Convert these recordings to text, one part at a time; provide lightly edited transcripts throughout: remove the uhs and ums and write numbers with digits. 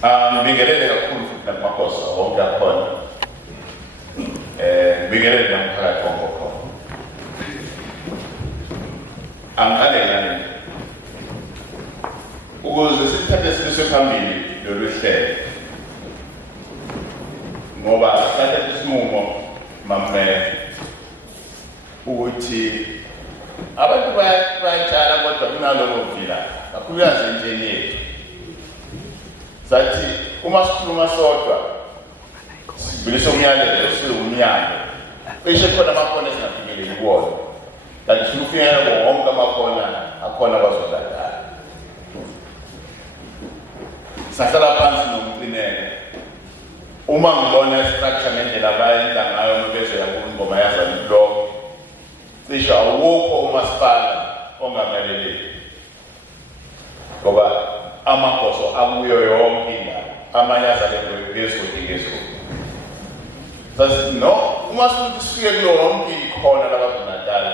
Ngibingelele kakhulu futhi namagoso wonke akhona. Ngibingelele namphakathi wonke okhona. Angiqale ngani ukuze sithathe sibise phambili lolu hlelo. Ngoba sithathe isinqumo mamela ukuthi abantu bayatshala kodwa kunaloko vila kakhulukazi entsheni yethu. Sathi uma sikhuluma sodwa sibilisa umyalelo siwumnyalo cishe khona amakhono esingafikeleli kuwona kanti sifuna ukufinyelela wonke amakhono akhona kwazodlala. Sahlala phansi nomqinele uma ngibona istructure ngendlela abayenza ngayo nobezoya ngoma yazana lo cishe awukho umasipala ongameleleki ngoba amagoso akuyo yonke indawo amanye azalelwe ngezodingezo. Sathi no uma sifike kulo wonke ikhona lakwazulu-Natal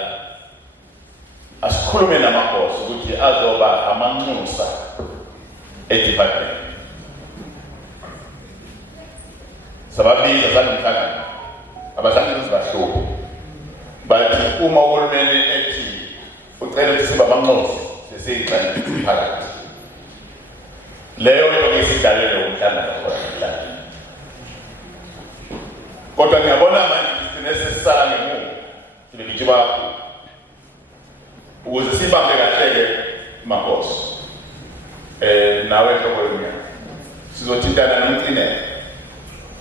asikhulume namagoso ukuthi azoba amanxusa edepartment. Sababiza salomhlangano abazange sibahluphe bathi uma uhulumeni ethi ucela ukuthi sibe amanxusa sesiyiqala phakathi leyo nto ngesidalelo umhlangano khona. Kodwa ngiyabona manje sinesisala ngemuva sibekiji bakho ukuze sibambe kahle magoso nawe ehloko sizothintana nomqinele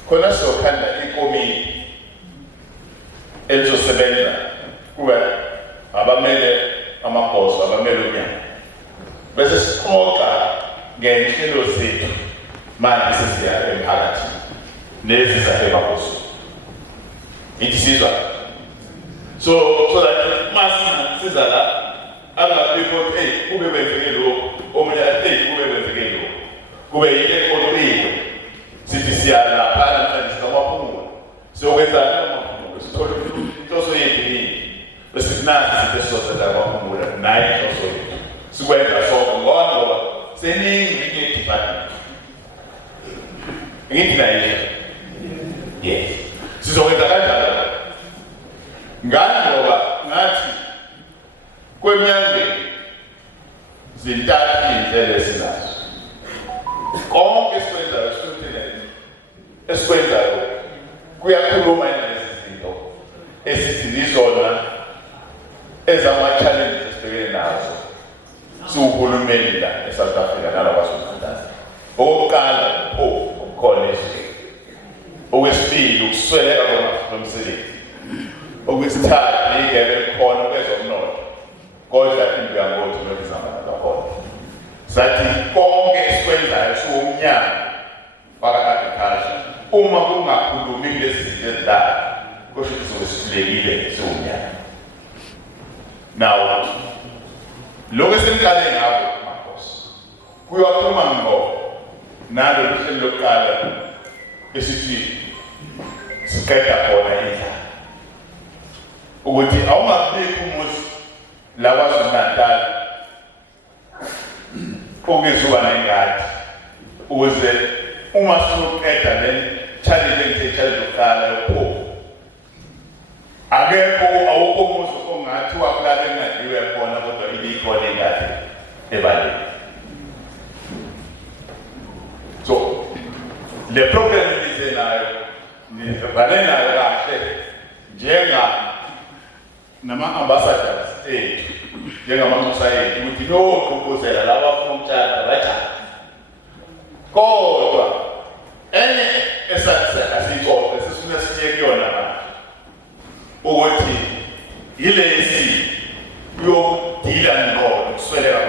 khona sizokhanda ikomiti elizosebenza kube abamele amagoso abamele umnyango bese sixoxa ngenhlelo zethu manje sesiya emphakathini lezi zasemagoso ithi sizwa so that masisiza la angafika ukuthi kube benzeke lokho omunye athi kube benzeke lokho kube yinto eqoqiwe sithi siya lapha namhlanje sikwaphuma sokwenza amaphumulo sithole inhloso yethu bese nathi sithi sizosenza amaphumulo naye inhloso yethu sikwenza sonke ngoba seningi ngedepartment ngithi naye yes sizokwenza kanjalo ngani ngoba ngathi kwemyangweni zintathu indlela esinazo konke esikwenzayo esikwenzayo kuyakhuluma nalezi zinto esithi yizona ezama-challenges esibhekene nazo siwuhulumeni la eSouth Africa nalakwazulu-Natal. Okokuqala ukukhonesha, okwesibili ukusweleka komsebenzi, okwesithathu igebe elikhona kwezomnotho kodwa into yangothi lokuzamana kakhona. Sathi konke esikwenzayo siwumnyango waka-agriculture uma kungakhulumi kulezi zinto ezidala kusho ukuthi sizosilekile siwumnyango. Now lokho esemqale ngabo magoso kuyaphuma ngo nalo luhlelo lokuqala esithi siqeda khona indlela ukuthi awungabikho umuzi la kwaZulu-Natal ongezuba nengadi ukuze uma sizoqeda le challenge engithe lokuqala lokho akekho awukho umuzi ongathi wakulala engadliwe khona kodwa ibikhona ingadi ebaleni. So le program ize nayo nivale nayo kahle nama-ambassadors ethu njengamanxusa ethu ukuthi nogqugquzela laba bafuna ukutshata bajala kodwa enye asiyixoxe sifuna siye kuyona manje ukuthi yilezi yokudila ngqondo kusweleka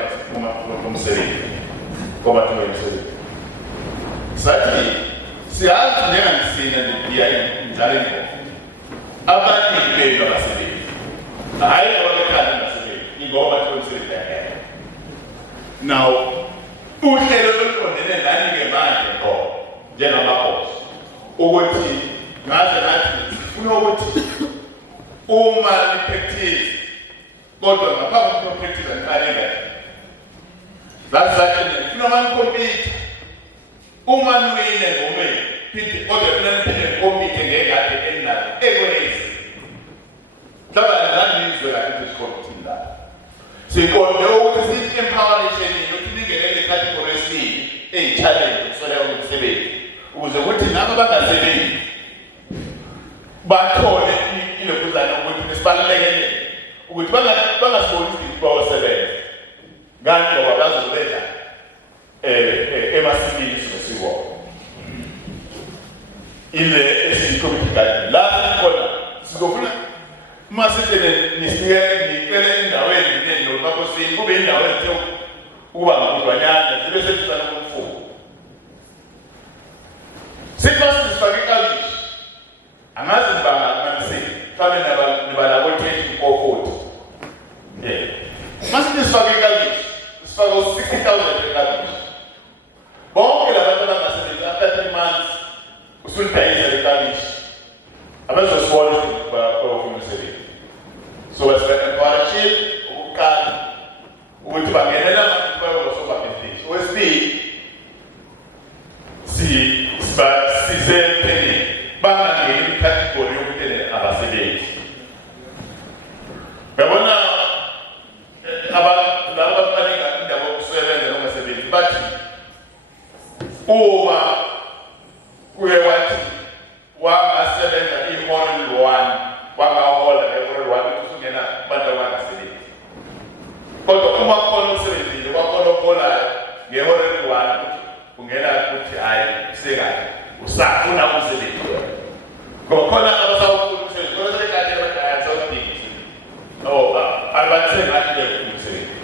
komsebenzi kwabathuba imisebenzi. Sathi siyazi njenganisina ndiya njalo ingqondo abaningi benu abasebenzi hayi ababekhanda ngasebenzi ingoba thomsebenzi yakhe. Now uhlelo oluqondene nani ngemanje ngqo njengamagoso ukuthi ngaze nathi sifuna ukuthi uma ipractice kodwa ngaphambi kokupractice angiqale ngathi zathi funa manje compete uma niwine ngomeni phinde kodwa kufanele niphinde nikomite ngekade eninayo ekwezi hlaba nanizwe la into la sikonde ukuthi si-empoweration yokuthi ningenele category esini eyi-challenge ukusolela umsebenzi ukuze ukuthi nabo bangasebenzi bathole ilokuzana ukuthi nisibalulekele ukuthi bangasiboni isidingo bawosebenza ngani ngoba bazobetha emasimini sibona ile esiyikomiti kade la sikhona sizofuna uma sitshele nisikele endaweni neno bakosini kube indawo ethe ukuba ngabudlwanyana zibe sebenzisana kumfundo siphasi sifake iklabishi angazi banganisini mhlawumbe nibalabo 20 or 40 masithi sifake iklabishi sifake 60,000 iklabishi bonke labantu abangasebenzi after 3 months usulidayisa iklabishi abazosibona umsebenzi so wesi-encourage ukuqala ukuthi bangenela amathuba osobabhizinisi okwesibili size empeleni bangangeni ikhategori yokuthi abasebenzi uyabona laba baninga indaba yokusebenza nongasebenzi bathi uma kuye wathi wangasebenza ihora eli-1 wangahola ngehora eli-1 usungena abantu abangasebenzi kodwa uma khona umsebenzile kwakhona oholayo ngehora eli-1 ungena ukuthi hayi usekahle usafuna umsebenzi ngokhona abasawufuna umsebenzi kodwa sekade abadala sawudinga abathengathi umsebenzi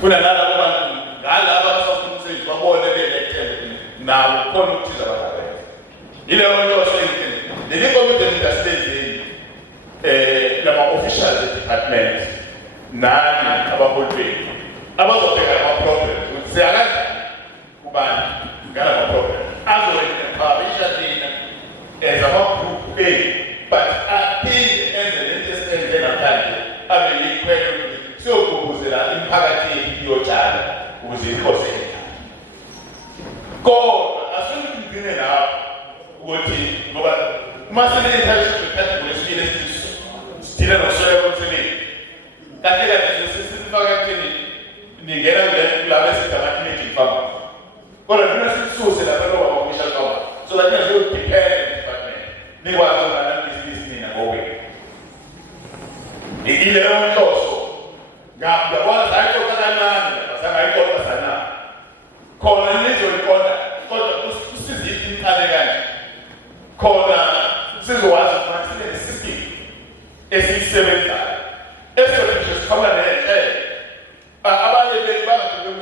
funa nalabo bantu ngalabo abasawufuna umsebenzi babone belethele nabo khona ukuthiza abadala ileyo nto soyithini leli komiti elingasebenzini lama-officials department nani abahulumeni abazobheka ama-problems ukuthi siyakanjani kubantu ngalama-problems azoempowerisha thina as ama-group A but aphinde enze lento esisenze namhlanje abe yikhwelo ukuthi siyogqugquzela imiphakathi yethu iyotshala ukuze ikhoseke kodwa asingigcine lapho ukuthi ngoba uma sineyithathi kwesibili sidila nokuswela komsebenzi kanti sisifaka ekutheni ningena kulabo esidama-teenage farmers kodwa funa sisuse lapho loba-official farmers so that ningazoyodepend department nikwazi unganabhizinisi nina ngokwenu ileyo nhloso ngiyakwazi ayixoxa kancane basangayixoxa sana khona nizoyiqonda kodwa usizithi niqale kanje khona sizokwazi ukuthi sibe ne-system esiyisebenzayo esizokusho sikhawula nenhle abanye bangakuthi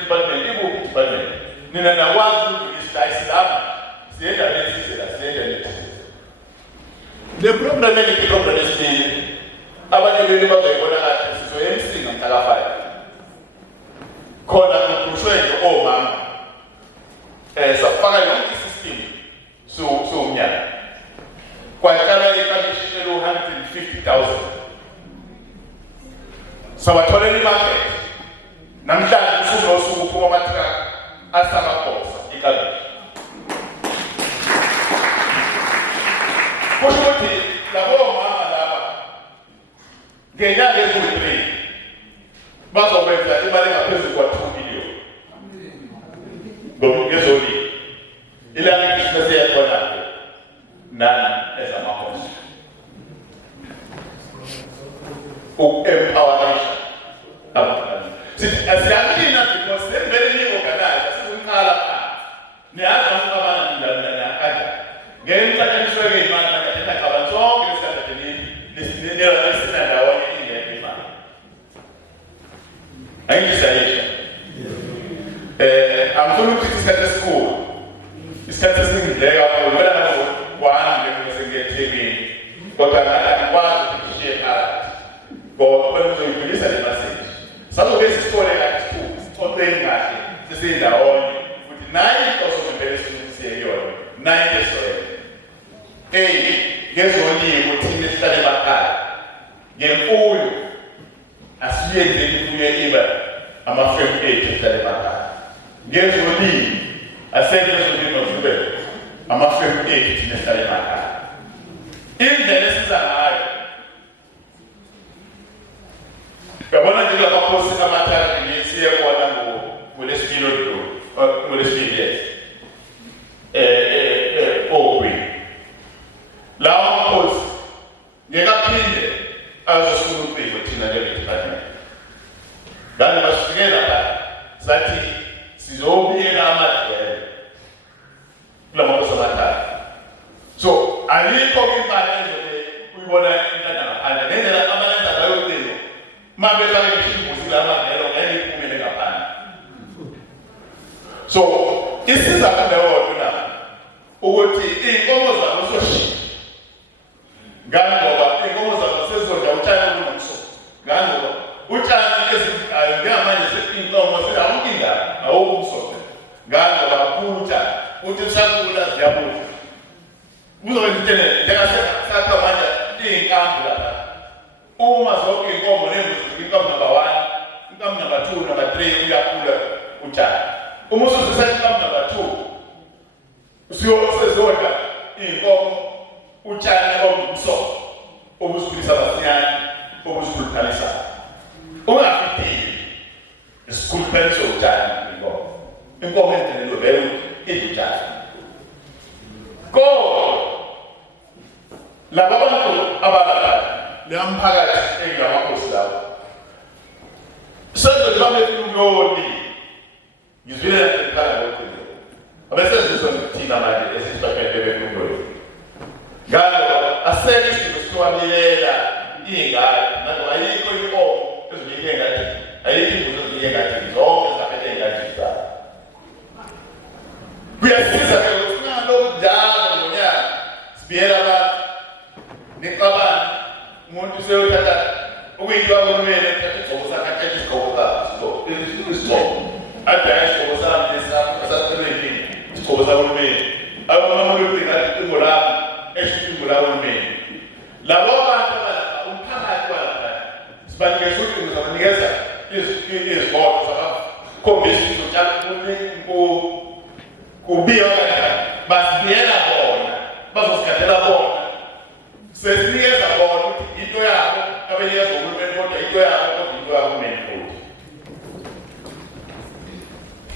department ikuphi department nina nakwazi ukudlulisa lama siyenda nesizela siyenda nesizela le problem engiyikhomba lesibili abanye beli bazoyibona kahle sizoya emsinga mhlaka 5 khona kuqhushwe nje omama safaka yonke isystem soumnyaka kwaqala iklabishi elu-150,000 sabatholela imarket namhlanje usuku nosuku uphuma amatraka asamagosa iklabishi kusho ukuthi labo mama laba ngenyanga eziwu-3 bazokwenza imali ngaphezulu kwa-2 million ngezolimo ilangithi seyakhona-ke nani ezamagoso uku-empowerisha abantu siyaklina because sembele niyi-organize asizunkhala phansi niyazi abana nilakanja ngenhlanganiswe-ke imali nakathetha abantu sonke lesikhathi sinandawonye ingekho imali ayingishayisha angifuna ukuthi isikhathi esikhulu isikhathi esingidleka kakhulu kwami ngesengethekeni kodwa angikwazi ukuthi ngishiye phakathi ngoba ngizoyidlulisa le message sazobe sisithole kahle sixoxeni kahle sisindawonye ukuthi nayi inhloso ngempela siye kuyona nayi into esizoyenza ngezolimo thina esihlale emakhaya ngemfuyo asiyenzeni imfuyo iba ama-frame age esihlale emakhaya ngezolimo nasenze ezolimo zibe ama-firm aid thina esihlala emakhaya. Indlela esiza ngayo yabona nje kulabakhosi amathathu siye kuwona ngolesibili yes. Lawo makhosi ngekaphinde azosifuna uciko thina njenge-department. Ngane basifikela lapha sathi sizobuyela amadlelo kula makhosi amathathu. So alikho imali ezobe uyibona intanda ngaphandle ngendlela abalenza ngayo uciko uma befake imbuzi la amadlelo ngeke iphumele ngaphandle. So isiza kanjalo lapha ukuthi iy'nkomo zabo zoshintsha ngangoba iy'nkomo zabo sezizodla utshani olunomsoco ngangoba utshani ezivukayo njengamanje iy'nkomo zingawunkinga awukho umsoco ngangoba kakhulu utshani uthi usakhula ziyabudla kuzokwenza intene njengasakha manje iy'nkambi lapha uma zonke iy'nkomo nembuzi inkambi number 1 inkambi number 2 number 3 uyakhula utshani uma usuzisa inkambi number 2 usezodla iy'nkomo utshani obumsoco obusikhulisa abasinyane obusikhuluphalisa ungafitile isikhuluphaliso utshani inkomo entenelo vele idutshani kodwa laba bantu abalapha leyamphakathi engamakhosi lawo senze babe kuloni ngizwile lapha lokho abesezizwe ngithina manje esisiphathele bekuloni ngalo aseke isidingo sokwabiyela ingane njengoba ayikho inkomo ezibike ngathi ayikho imbuzi ezibike ngathi zonke zaphethe ngathi zayo kuyasiza ke ukuthi ngalokhu njalo ngonyaka sibiyela abantu niqabana umuntu useyothatha ukuyinto kahulumeni ethatha isigqoko sakhe athathe isigqoko sakhe isigqoko adaya isigqoko sami esasiphelelini isigqoko sahulumeni abamamulu ukuthi ingo lami eshitingo lahulumeni labo bantu abalapha umphakathi walapha sibanikeza ukuthi ngizobanikeza izibhodo zabakhombisa ukuthi kubiya kanjani basibiyela bona bazosikathela bona sesinikeza bona ukuthi into yabo abenikeza uhulumeni kodwa into yabo kodwa into yahulumeni futhi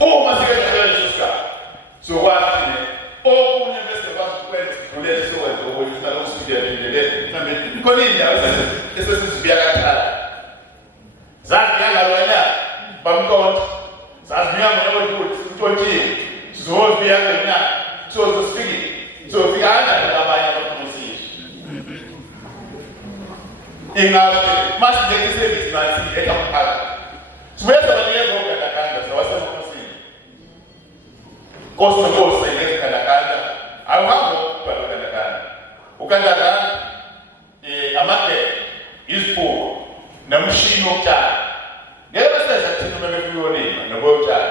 uma sikethela leso sikhathi sokwazi okunye bese bazokwenza kulezi sokwenza ukuthi sinalokusikelele mhlambe khona indawo esesizibiya kathala zazibiya ngalona bamkonto zazibiya ngoba ukuthi untshontshiwe sizobiya ngalona sozofika kanjani abanye abaphosisi ingathi masidekisebisi nansi ekamphakathi sibuye sabanikeza ogandaganda zawasemakosini Kosi nokosi ngezigandaganda awuhambe ukubhala ugandaganda amakete izibhuku nomshini wokutshala ngeke beseza thina uma befuyolima noboyotshala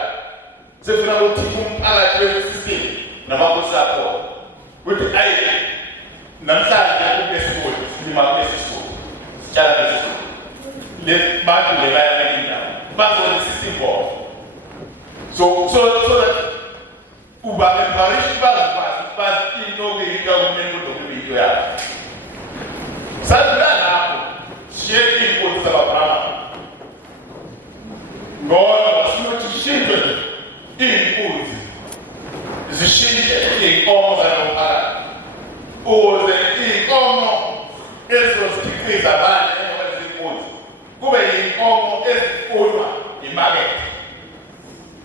sefuna ukuthi umphakathi wesisizwe namagoso akho ukuthi ayi namhlanje kunesikole silima kunesikole sitshala kunesikole le bantu lebaya indawo bazona system board so that uba embarrassed bazi into ngiyika umeni kodwa yakho sadla lapho sheki inkosi zababrahma ngoba simuthi shindwe inkosi zishintshe inkomo zalomphakathi ukuze inkomo ezozikhiqiza abantu ezinkosi kube inkomo ezifunwa imarket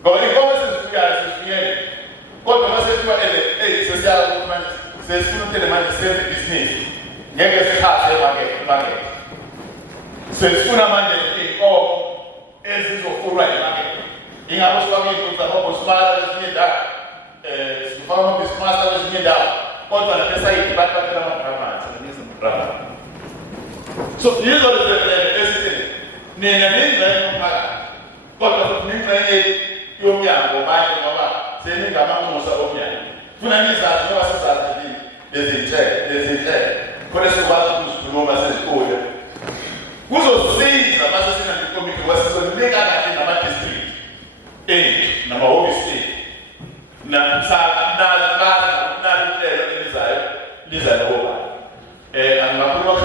ngoba inkomo sesifikele kodwa masethiwa sesiyala ukuthi manje sesifuna ukuthi manje senze business ngeke sikhase emarket sesifuna manje inkomo ezizofunwa imarket ingabo sifake iy'nkosi zamabhosmara ezinye indawo sifake amabhismasa ezinye indawo kodwa lapesayidi bathela amabrahmans amabrahman so yizo lezesithi nina ningxenye yomphakathi kodwa futhi ningxenye yomnyango manje ngoba seningamanxusa omnyango funa nizazi ngoba sizazi lezinhlelo khona sikwazi ukuzikhuluma sezikole kuzosiza mase sinandikomiti wasizoninika kahle nama-district namahhovisi liza loba angakhuluma